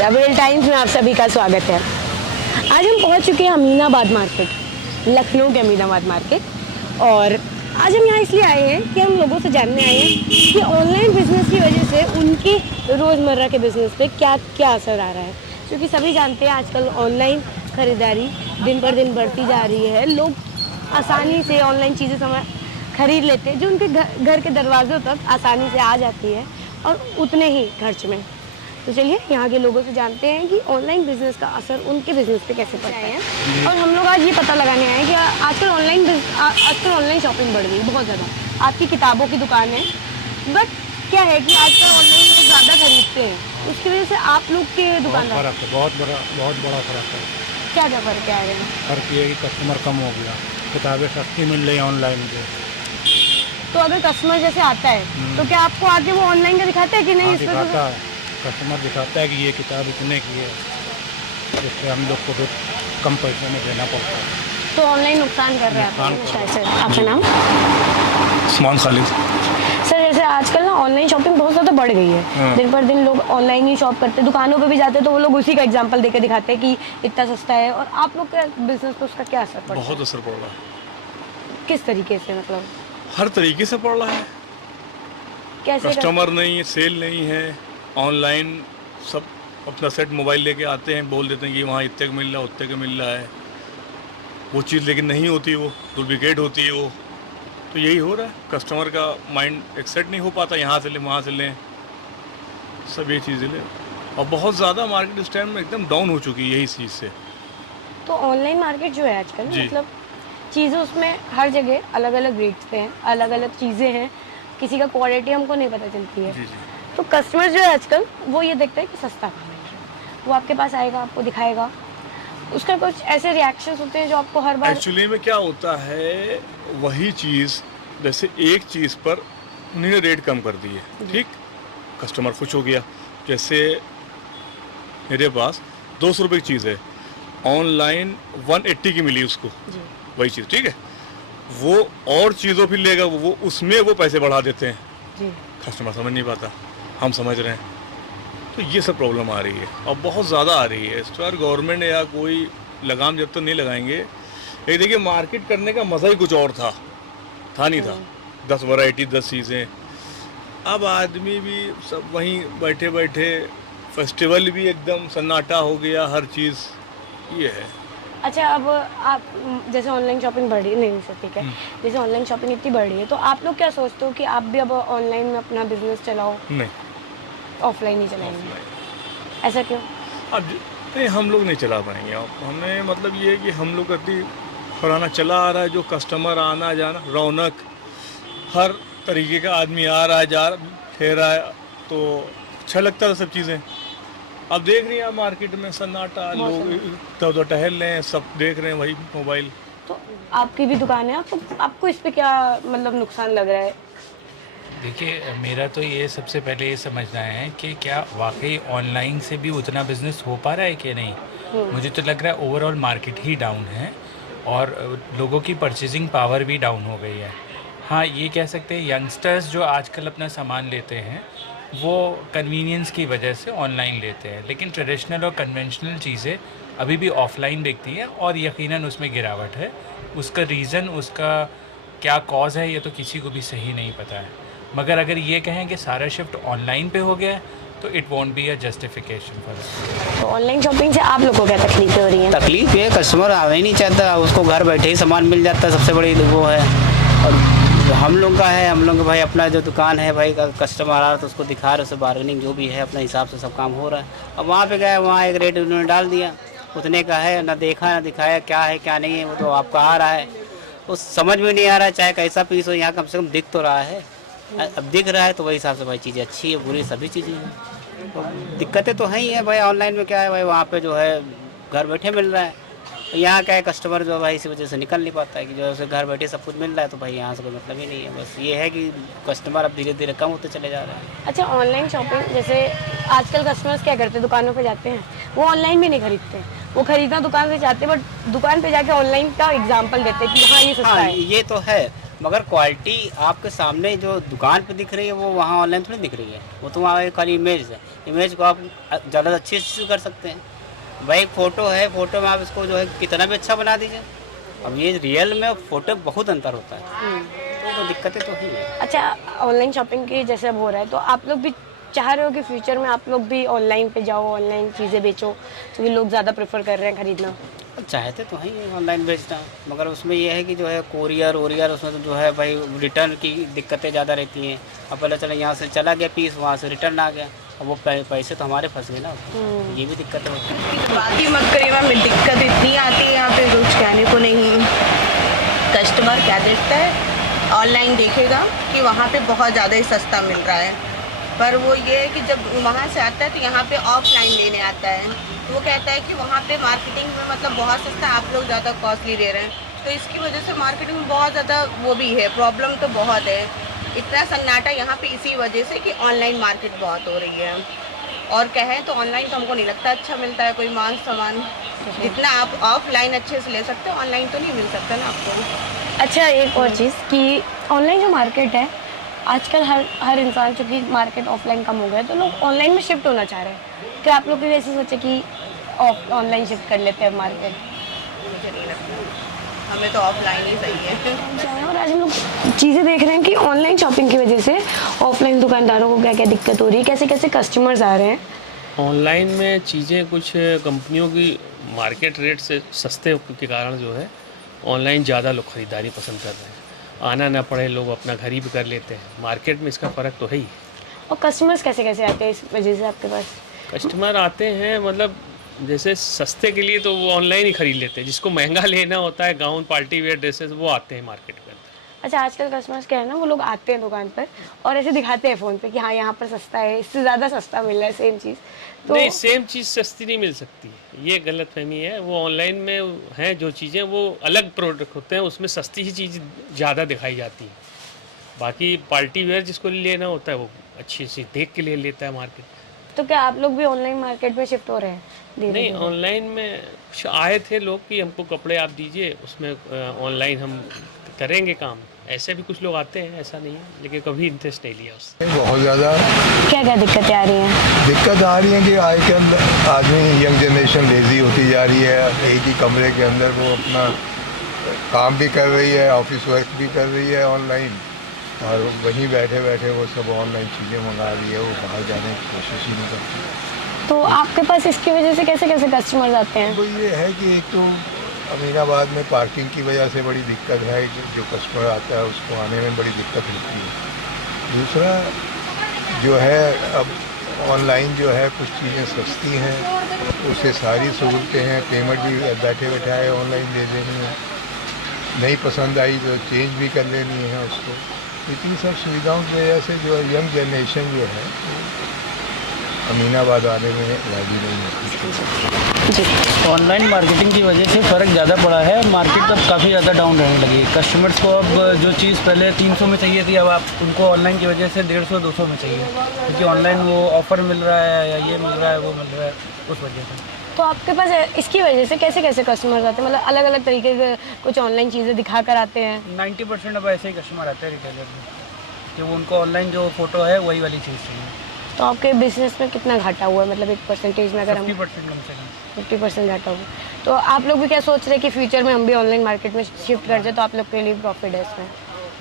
नमस्कार, update times में आप सभी का स्वागत है। आज हम पहुंच चुके हैं अमीनाबाद मार्केट, लखनऊ के अमीनाबाद मार्केट। और आज हम यहाँ इसलिए आए हैं कि हम लोगों से जानने आए हैं कि ऑनलाइन बिजनेस की वजह से उनकी रोज़मर्रा के बिजनेस पे क्या क्या असर आ रहा है। क्योंकि सभी जानते हैं आजकल ऑनलाइन ख़रीदारी दिन पर दिन बढ़ती जा रही है। लोग आसानी से ऑनलाइन चीज़ें खरीद लेते हैं जो उनके घर के दरवाज़ों तक आसानी से आ जाती है और उतने ही खर्च में। तो चलिए यहाँ के लोगों से जानते हैं कि ऑनलाइन बिजनेस का असर उनके बिजनेस पे कैसे पड़ता है। और हम लोग आज ये पता लगाने आए हैं कि आजकल ऑनलाइन शॉपिंग बढ़ गई है बहुत ज़्यादा। आपकी किताबों की दुकान है, बट क्या है कि आजकल ऑनलाइन लोग ज़्यादा खरीदते हैं, उसकी वजह से आप लोग के दुकानदार बहुत बड़ा फ़र्क है। क्या क्या फ़र्क क्या है? फ़र्क ये है कि कस्टमर कम हो गया, किताबें सस्ती मिल रही हैं ऑनलाइन पे। तो अगर कस्टमर जैसे आता है तो क्या आपको आके वो ऑनलाइन का दिखाता है कि नहीं? दिखाता है, कस्टमर दिखाता है कि ये किताब इतने की है, जिससे हम लोग को फिर कम पैसे में देना पड़ता है। तो ऑनलाइन नुकसान कर रहा है आपको। आपका नाम? उस्मान खालिद। सर, जैसे आजकल ना ऑनलाइन शॉपिंग बहुत ज़्यादा बढ़ गई है। दिन पर दिन लोग ऑनलाइन ही शॉप करते हैं, दुकानों पे भी जाते हैं तो वो लोग उसी का एग्जांपल देकर दिखाते हैं कि इतना सस्ता है। और आप लोग के बिजनेस पे उसका क्या असर पड़ा? बहुत असर पड़ रहा है। किस तरीके से? मतलब हर तरीके से पड़ रहा है। कैसे? कस्टमर नहीं है, सेल नहीं है, ऑनलाइन सब अपना सेट मोबाइल लेके आते हैं, बोल देते हैं कि वहाँ इतने का मिल रहा है, उतने का मिल रहा है। वो चीज़ लेकिन नहीं होती, वो डुप्लीकेट होती है वो। तो यही हो रहा है, कस्टमर का माइंड एक्सेप्ट नहीं हो पाता, यहाँ से लें वहाँ से लें, सब ये चीज़ें लें। और बहुत ज़्यादा मार्केट इस टाइम में एकदम डाउन हो चुकी है यही चीज़ से। तो ऑनलाइन मार्केट जो है आजकल, मतलब चीज़ें उसमें हर जगह अलग अलग रेट्स पे हैं, अलग अलग चीज़ें हैं, किसी का क्वालिटी हमको नहीं पता चलती है। जी जी। तो कस्टमर जो है आजकल वो ये देखता है कि सस्ता कहाँ मिल रहा है, वो आपके पास आएगा, आपको दिखाएगा, उसका कुछ ऐसे रिएक्शंस होते हैं जो आपको हर बार। एक्चुअली में क्या होता है, वही चीज़ जैसे एक चीज़ पर उन्होंने रेट कम कर दी है, ठीक, कस्टमर खुश हो गया। जैसे मेरे पास 200 रुपये की चीज़ है, ऑनलाइन 180 की मिली उसको, वही चीज़, ठीक है, वो और चीज़ों फिर लेगा, वो उसमें वो पैसे बढ़ा देते हैं जी। कस्टमर समझ नहीं पाता, हम समझ रहे हैं। तो ये सब प्रॉब्लम आ रही है और बहुत ज़्यादा आ रही है। इस पर गवर्नमेंट या कोई लगाम जब तक नहीं लगाएंगे। ये देखिए, मार्केट करने का मज़ा ही कुछ और था नहीं था। 10 वैरायटी, 10 चीज़ें। अब आदमी भी सब वहीं बैठे बैठे, फेस्टिवल भी एकदम सन्नाटा हो गया, हर चीज़ ये है। अच्छा, अब आप जैसे ऑनलाइन शॉपिंग बढ़ रही है, नहीं सर ठीक है, जैसे ऑनलाइन शॉपिंग इतनी बढ़ रही है तो आप लोग क्या सोचते हो कि आप भी अब ऑनलाइन में अपना बिजनेस चलाओ? नहीं, ऑफलाइन ही चलाएंगे। ऐसा क्यों? अब नहीं, हम लोग नहीं चला पाएंगे। अब हमें मतलब ये है कि हम लोग अति पुराना चला आ रहा है, जो कस्टमर आना जाना, रौनक, हर तरीके का आदमी आ रहा है, जा रहा है, तो अच्छा लगता है सब चीज़ें। अब देख रही हैं मार्केट में सन्नाटा, लोग इधर टहल रहे हैं, सब देख रहे हैं वही मोबाइल। तो आपकी भी दुकान है, आपको इस पे क्या मतलब नुकसान लग रहा है? देखिए, मेरा तो ये सबसे पहले ये समझना है कि क्या वाकई ऑनलाइन से भी उतना बिजनेस हो पा रहा है कि नहीं। मुझे तो लग रहा है ओवरऑल मार्केट ही डाउन है और लोगों की परचेजिंग पावर भी डाउन हो गई है। हाँ, ये कह सकते हैं यंगस्टर्स जो आजकल अपना सामान लेते हैं वो कन्वीनियंस की वजह से ऑनलाइन लेते हैं, लेकिन ट्रेडिशनल और कन्वेंशनल चीज़ें अभी भी ऑफलाइन बिकती हैं और यकीनन उसमें गिरावट है। उसका रीज़न, उसका क्या कॉज है, ये तो किसी को भी सही नहीं पता है। मगर अगर ये कहें कि सारा शिफ्ट ऑनलाइन पे हो गया है तो it won't be a justification for us. तो ऑनलाइन शॉपिंग से आप लोगों को क्या तकलीफें हो रही हैं? तकलीफ ये, कस्टमर आना ही नहीं चाहता, उसको घर बैठे ही सामान मिल जाता है, सबसे बड़ी वो है। और हम लोग का है, हम लोग भाई अपना जो दुकान है भाई, कस्टमर आ रहा है तो उसको दिखा रहे, उससे बार्गेनिंग जो भी है अपने हिसाब से सब काम हो रहा है। अब वहाँ पे गए, वहाँ एक रेट उन्होंने डाल दिया, उतने का है, ना देखा ना दिखाया क्या है क्या नहीं है, वो तो आपका आ रहा है, उस समझ में नहीं आ रहा है, चाहे कैसा पीस हो, यहाँ कम से कम दिख तो रहा है। अब दिख रहा है तो वही हिसाब से भाई चीज़ें अच्छी है बुरी सभी चीज़ें हैं। तो दिक्कतें तो हैं ही है भाई। ऑनलाइन में क्या है भाई, वहाँ पे जो है घर बैठे मिल रहा है, यहाँ क्या है कस्टमर जो भाई इसी वजह से निकल नहीं पाता है कि जो है घर बैठे सब कुछ मिल रहा है, तो भाई यहाँ से कोई मतलब ही नहीं है। बस ये है कि कस्टमर अब धीरे धीरे कम होते चले जा रहे हैं। अच्छा, ऑनलाइन शॉपिंग जैसे आजकल कस्टमर्स क्या करते हैं, दुकानों पे जाते हैं, वो ऑनलाइन भी नहीं खरीदते, वो खरीदना दुकान से चाहते हैं, बट दुकान पे जाके ऑनलाइन का एग्जांपल देते हैं कि हाँ ये सस्ता है। ये तो है, मगर क्वालिटी आपके सामने जो दुकान पे दिख रही है वो वहाँ ऑनलाइन थोड़ी दिख रही है। वो तो वहाँ एक खाली इमेज है, इमेज को आप ज़्यादा अच्छी से कर सकते हैं। भाई एक फ़ोटो है, फ़ोटो में आप इसको जो है कितना भी अच्छा बना दीजिए। अब ये रियल में फ़ोटो बहुत अंतर होता है, तो दिक्कतें तो ही है। अच्छा, ऑनलाइन शॉपिंग की जैसे अब हो रहा है, तो आप लोग भी चाह रहे हो कि फ्यूचर में आप लोग भी ऑनलाइन पे जाओ, ऑनलाइन चीज़ें बेचो, क्योंकि लोग ज़्यादा प्रेफर कर रहे हैं खरीदना। चाहते तो हैं ऑनलाइन बेचना, मगर उसमें ये है कि जो है कोरियर वोरियर उसमें तो जो है भाई रिटर्न की दिक्कतें ज़्यादा रहती हैं। अब पहले चलो यहाँ से चला गया पीस, वहाँ से रिटर्न आ गया, अब वो पैसे तो हमारे फंस गए ना, ये भी दिक्कतें होती हैं। बात ही मत करिए मैम, दिक्कत इतनी आती है यहाँ पे कुछ कहने को नहीं। कस्टमर क्या देखता है, ऑनलाइन देखेगा कि वहाँ पे बहुत ज़्यादा ही सस्ता मिल रहा है, पर वो ये है कि जब वहाँ से आता है तो यहाँ पे ऑफलाइन लेने आता है, तो वो कहता है कि वहाँ पे मार्केटिंग में मतलब बहुत सस्ता, आप लोग ज़्यादा कॉस्टली दे रहे हैं। तो इसकी वजह से मार्केटिंग में बहुत ज़्यादा वो भी है, प्रॉब्लम तो बहुत है। इतना सन्नाटा यहाँ पे इसी वजह से कि ऑनलाइन मार्केट बहुत हो रही है। और कहें तो ऑनलाइन तो हमको नहीं लगता अच्छा मिलता है कोई माल सामान, जितना आप ऑफलाइन अच्छे से ले सकते हो ऑनलाइन तो नहीं मिल सकता ना आपको। अच्छा, एक और चीज़ कि ऑनलाइन जो मार्केट है आजकल हर इंसान, चूँकि मार्केट ऑफलाइन कम हो गया, तो लोग ऑनलाइन में शिफ्ट होना चाह रहे हैं। क्या आप लोग भी ऐसे सोचे कि ऑनलाइन शिफ्ट कर लेते हैं मार्केट? मुझे नहीं लगता, हमें तो ऑफलाइन ही सही है। और आज हम लोग चीज़ें देख रहे हैं कि ऑनलाइन शॉपिंग की वजह से ऑफलाइन दुकानदारों को क्या क्या दिक्कत हो रही है, कैसे कैसे कस्टमर्स आ रहे हैं। ऑनलाइन में चीज़ें कुछ कंपनियों की मार्केट रेट से सस्ते के कारण जो है ऑनलाइन ज़्यादा लोग ख़रीदारी पसंद कर रहे हैं। आना ना पड़े, लोग अपना घर ही पे कर लेते हैं। मार्केट में इसका फ़र्क तो है ही। और कस्टमर्स कैसे कैसे आते हैं इस वजह से आपके पास? कस्टमर आते हैं मतलब जैसे सस्ते के लिए तो वो ऑनलाइन ही ख़रीद लेते हैं। जिसको महंगा लेना होता है, गाउन पार्टी वेयर ड्रेसेस, वो आते हैं मार्केट में। अच्छा, आजकल कस्टमर्स क्या है ना, वो लोग आते हैं दुकान पर और ऐसे दिखाते हैं फ़ोन पे कि हाँ यहाँ पर सस्ता है, इससे ज़्यादा सस्ता मिल रहा है सेम चीज़। तो नहीं, सेम चीज़ सस्ती नहीं मिल सकती, ये गलतफहमी है। वो ऑनलाइन में हैं जो चीज़ें, वो अलग प्रोडक्ट होते हैं, उसमें सस्ती ही चीज़ ज़्यादा दिखाई जाती है। बाकी पार्टी वेयर जिसको लेना होता है वो अच्छी सी देख के ले लेता है मार्केट। तो क्या आप लोग भी ऑनलाइन मार्केट में शिफ्ट हो रहे हैं? नहीं, ऑनलाइन में कुछ आए थे लोग कि हमको कपड़े आप दीजिए, उसमें ऑनलाइन हम करेंगे काम। ऐसे भी कुछ लोग आते हैं, ऐसा नहीं है, लेकिन कभी इंटरेस्ट नहीं लिया उससे। बहुत ज़्यादा क्या क्या दिक्कतें आ रही हैं? दिक्कत आ रही है कि आजकल आदमी, यंग जनरेशन लेज़ी होती जा रही है। एक ही कमरे के अंदर वो अपना काम भी कर रही है, ऑफिस वर्क भी कर रही है ऑनलाइन, और वहीं बैठे बैठे वो सब ऑनलाइन चीज़ें मंगा रही है। वो बाहर जाने की कोशिश ही नहीं करती। तो आपके पास इसकी वजह से कैसे कैसे कस्टमर्स आते हैं? तो ये है कि एक तो अमीनाबाद में पार्किंग की वजह से बड़ी दिक्कत है, जो कस्टमर आता है उसको आने में बड़ी दिक्कत होती है। दूसरा जो है, अब ऑनलाइन जो है कुछ चीज़ें सस्ती हैं, उससे सारी सहूलतें हैं, पेमेंट भी बैठे बैठाए ऑनलाइन दे देनी है, नहीं पसंद आई तो चेंज भी कर लेनी है उसको। इतनी सब सुविधाओं की वजह से जो यंग जनरेशन जो है अमीनाबाद आने में राजी नहीं होती। जी, ऑनलाइन मार्केटिंग की वजह से फ़र्क ज़्यादा पड़ा है। मार्केट अब काफ़ी ज़्यादा डाउन रहने लगी है। कस्टमर्स को अब जो चीज़ पहले 300 में चाहिए थी, अब आप उनको ऑनलाइन की वजह से 150-200 में चाहिए, क्योंकि ऑनलाइन वो ऑफ़र मिल रहा है या ये मिल रहा है वो मिल रहा है, उस वजह से। तो आपके पास इसकी वजह से कैसे कैसे कस्टमर्स आते हैं? मतलब अलग अलग तरीके के कुछ ऑनलाइन चीज़ें दिखा कर आते हैं। 90% अब ऐसे ही कस्टमर आते हैं रिटेलर में कि वो उनको ऑनलाइन जो फ़ोटो है वही वाली चीज़ चाहिए। तो आपके बिजनेस में कितना घाटा हुआ है? मतलब एक परसेंटेज में अगर हम 50% कम से कम। 50% घाटा हुआ, तो आप लोग भी क्या सोच रहे हैं कि फ्यूचर में हम भी ऑनलाइन मार्केट में शिफ्ट कर जाए, तो आप लोग के लिए प्रॉफिट है इसमें?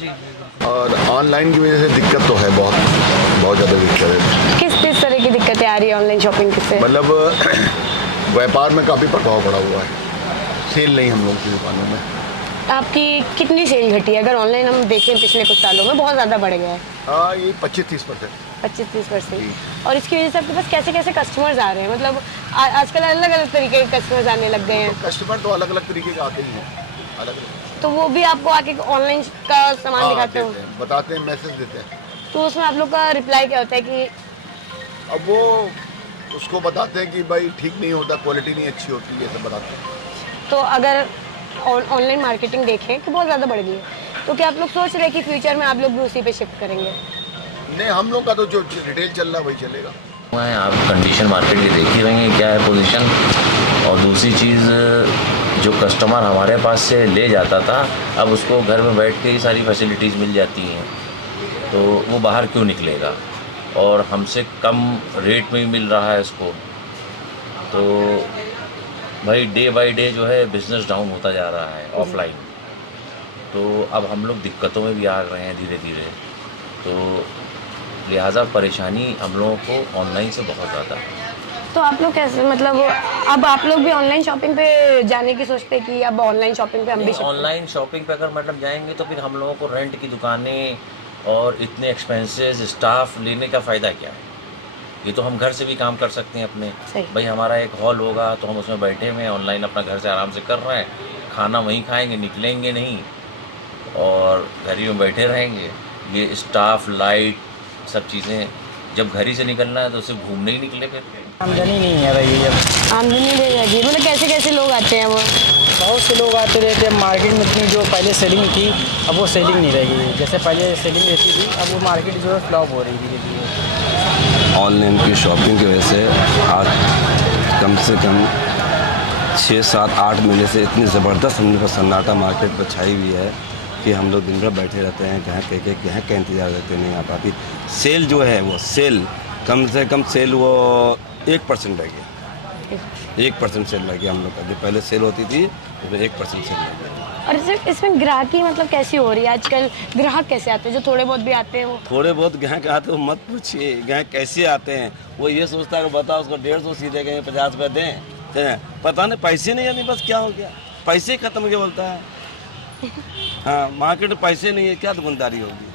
जी जी। और ऑनलाइन की वजह से दिक्कत तो है, बहुत ज़्यादा दिक्कत है। किस तरह की दिक्कतें आ रही है ऑनलाइन शॉपिंग से? मतलब व्यापार में काफ़ी प्रभाव पड़ा हुआ है, सेल नहीं हम लोग की दुकानों में। आपकी कितनी सेल घटी है? अगर ऑनलाइन हम देखें पिछले कुछ सालों में बहुत ज़्यादा बढ़ गया है। हाँ, ये 25-30%। 25-30%। और इसकी वजह से आपके पास कैसे कैसे कस्टमर्स आ रहे हैं? मतलब आजकल अलग अलग तरीके के कस्टमर्स आने लग गए हैं। तो कस्टमर तो अलग अलग तरीके के आते ही हैं, अलग अलग। तो वो भी आपको आके ऑनलाइन का सामान दिखाते हो? बताते हैं, मैसेज देते हैं। तो उसमें आप लोग का रिप्लाई क्या होता है कि? अब वो उसको बताते हैं कि भाई ठीक नहीं होता, क्वालिटी नहीं अच्छी होती है, सब बताते हैं। तो अगर ऑनलाइन मार्केटिंग देखें कि बहुत ज़्यादा बढ़ गई है, तो क्या आप लोग सोच रहे हैं कि फ्यूचर में आप लोग भी उसी पे शिफ्ट करेंगे? नहीं, हम लोग का तो जो रिटेल चल रहा है वही चलेगा। आप कंडीशन मार्केट की देख ही रहेंगे क्या है पोजीशन। और दूसरी चीज़ जो कस्टमर हमारे पास से ले जाता था अब उसको घर में बैठ के ही सारी फैसिलिटीज़ मिल जाती हैं, तो वो बाहर क्यों निकलेगा, और हमसे कम रेट में ही मिल रहा है इसको। तो भाई डे बाय डे जो है बिज़नेस डाउन होता जा रहा है ऑफलाइन, तो अब हम लोग दिक्कतों में भी आ रहे हैं धीरे धीरे, तो लिहाजा परेशानी हम लोगों को ऑनलाइन से बहुत ज़्यादा है। तो आप लोग कैसे, मतलब अब आप लोग भी ऑनलाइन शॉपिंग पे जाने की सोचते हैं कि अब ऑनलाइन शॉपिंग पे हम भी ऑनलाइन शॉपिंग पे अगर मतलब जाएंगे तो फिर हम लोगों को रेंट की दुकानें और इतने एक्सपेंसेस स्टाफ लेने का फ़ायदा क्या है। ये तो हम घर से भी काम कर सकते हैं अपने, भाई हमारा एक हॉल होगा तो हम उसमें बैठे हुए ऑनलाइन अपना घर से आराम से कर रहे हैं, खाना वहीं खाएंगे, निकलेंगे नहीं और घर ही में बैठे रहेंगे। ये स्टाफ लाइट सब चीज़ें, जब घर ही से निकलना है तो उसे घूमने ही निकले, फिर आमदनी नहीं है रही है, आमदनी नहीं रहेगी। मतलब कैसे कैसे लोग आते हैं? वो बहुत से लोग आते रहते हैं। मार्केट में इतनी जो पहले सेलिंग थी अब वो सेलिंग नहीं रहेगी, जैसे पहले सेलिंग रहती थी अब वो मार्केट जो है फ्लॉप हो रही धीरे धीरे। ऑनलाइन की शॉपिंग की वजह से आज कम से कम 6, 7, 8 महीने से इतनी ज़बरदस्त हम लोग का सन्नाटा मार्केट पर छाई हुई है कि हम लोग दिन भर बैठे रहते हैं, ग्राहक का इंतज़ार रहते नहीं आ पाती। सेल जो है वो सेल कम से कम सेल वो 1% रह गया, 1% सेल रह गया हम लोग का। जो पहले सेल होती थी उसमें 1% सेल रह गया। और सिर्फ इसमें ग्राहकी मतलब कैसी हो रही है आजकल? ग्राहक कैसे आते हैं? जो थोड़े बहुत भी आते हैं वो थोड़े बहुत ग्राहक आते हैं, मत पूछिए ग्राहक कैसे आते हैं। वो ये सोचता है कि बताओ उसको 150 सीधे गए 50 रुपये दें, पता नहीं पैसे नहीं है, बस क्या हो गया, पैसे खत्म हो गया बोलता है। हाँ मार्केट में पैसे नहीं है, क्या दुकानदारी होगी।